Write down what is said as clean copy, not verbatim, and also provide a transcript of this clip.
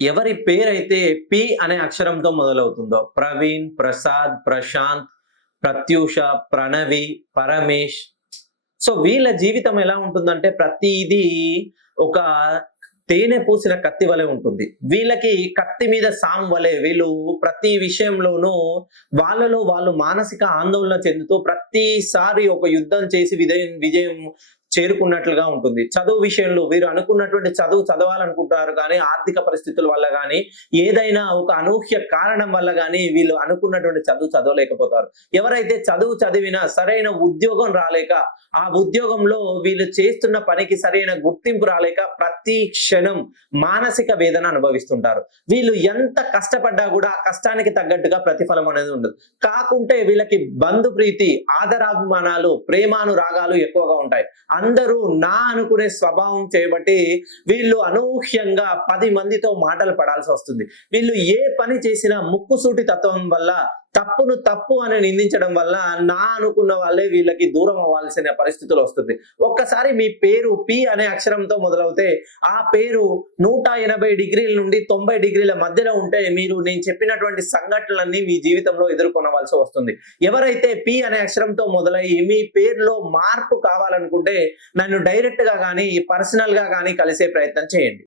ఎవరి పేరైతే పి అనే అక్షరంతో మొదలవుతుందో ప్రవీణ్, ప్రసాద్, ప్రశాంత్, ప్రత్యూష, ప్రణవి, పరమేష్. సో వీళ్ళ జీవితం ఎలా ఉంటుందంటే ప్రతీదీ ఒక తేనె పూసిన కత్తి వలె ఉంటుంది. వీళ్ళకి కత్తి మీద సాము వలె వీళ్ళు ప్రతి విషయంలోనూ వాళ్ళలో వాళ్ళు మానసిక ఆందోళన చెందుతూ ప్రతిసారి ఒక యుద్ధం చేసి విజయం విజయం చేరుకున్నట్లుగా ఉంటుంది. చదువు విషయంలో వీరు అనుకున్నటువంటి చదువు చదవాలనుకుంటారు కానీ ఆర్థిక పరిస్థితుల వల్ల గానీ, ఏదైనా ఒక అనూహ్య కారణం వల్ల గానీ వీళ్ళు అనుకున్నటువంటి చదువు చదవలేకపోతారు. ఎవరైతే చదువు చదివినా సరైన ఉద్యోగం రాలేక, ఆ ఉద్యోగంలో వీళ్ళు చేస్తున్న పనికి సరైన గుర్తింపు రాలేక ప్రతి క్షణం మానసిక వేదన అనుభవిస్తుంటారు. వీళ్ళు ఎంత కష్టపడ్డా గూడా ఆ కష్టానికి తగ్గట్టుగా ప్రతిఫలం అనేది ఉండదు. కాకుంటే వీళ్ళకి బంధు ప్రీతి, ఆదరాభిమానాలు, ప్రేమానురాగాలు ఎక్కువగా ఉంటాయి. అందరూ నా అనుకునే స్వభావం చేయబట్టి వీళ్ళు అనూహ్యంగా 10 మందితో మాటలు పడాల్సి వస్తుంది. వీళ్ళు ఏ పని చేసినా ముక్కుసూటి తత్వం వల్ల తప్పును తప్పు అని నిందించడం వల్ల నా అనుకున్న వాళ్ళే వీళ్ళకి దూరం అవ్వాల్సిన పరిస్థితులు వస్తుంది. ఒక్కసారి మీ పేరు పి అనే అక్షరంతో మొదలవుతే ఆ పేరు 180 డిగ్రీల నుండి 90 డిగ్రీల మధ్యలో ఉంటే మీరు నేను చెప్పినటువంటి సంఘటనలన్నీ మీ జీవితంలో ఎదుర్కొనవలసి వస్తుంది. ఎవరైతే పి అనే అక్షరంతో మొదలయ్యి మీ పేరులో మార్పు కావాలనుకుంటే నన్ను డైరెక్ట్ గా గానీ, పర్సనల్ గా గానీ కలిసే ప్రయత్నం చేయండి.